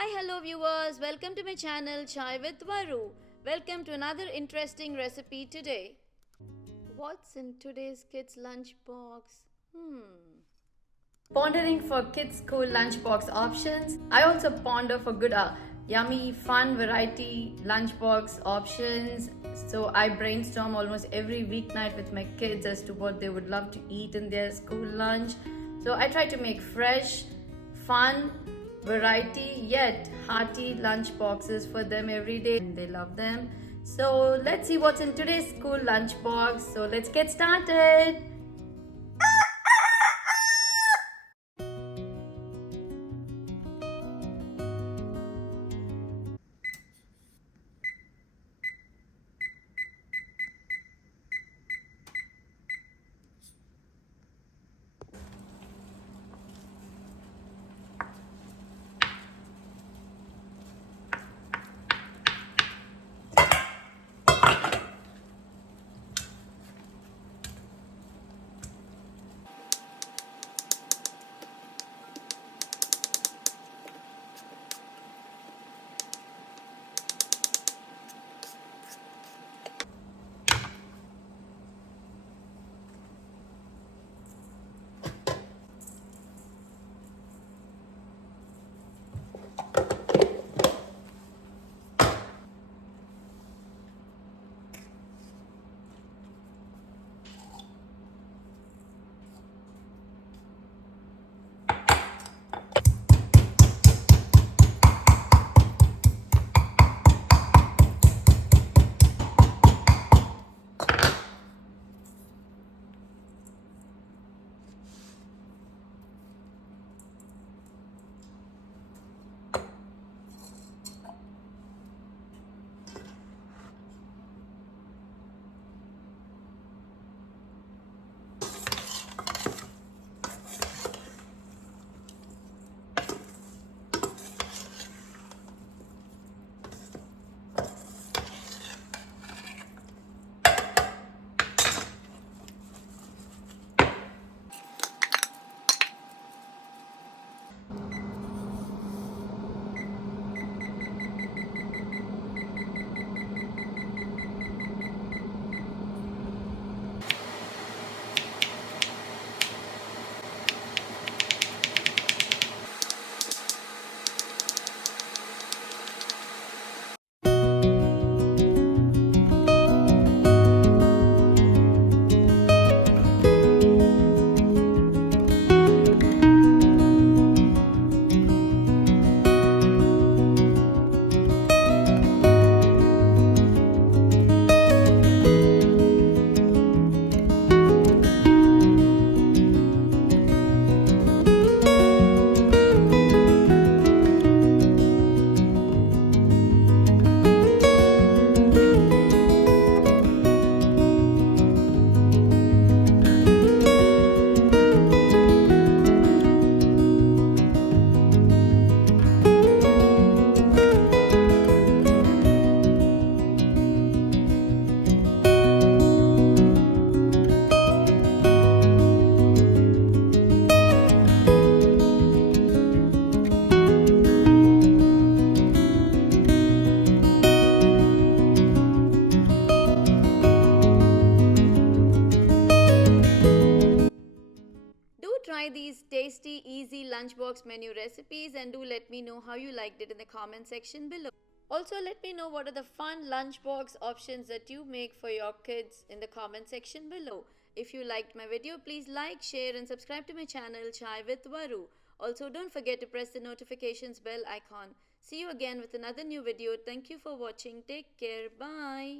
Hi, hello viewers. Welcome to my channel Chai with Varu. Welcome to another interesting recipe today. What's in today's kids' lunchbox? Pondering for kids' school lunchbox options. I also ponder for good, yummy, fun variety lunchbox options. So I brainstorm almost every weeknight with my kids as to what they would love to eat in their school lunch. So I try to make fresh, fun, variety yet hearty lunch boxes for them every day, and they love them. So let's see what's in today's school lunch box. So let's get started. Do try these tasty, easy lunchbox menu recipes and do let me know how you liked it in the comment section below. Also, let me know what are the fun lunchbox options that you make for your kids in the comment section below. If you liked my video, please like, share and subscribe to my channel Chai with Varu. Also, don't forget to press the notifications bell icon. See you again with another new video. Thank you for watching. Take care. Bye.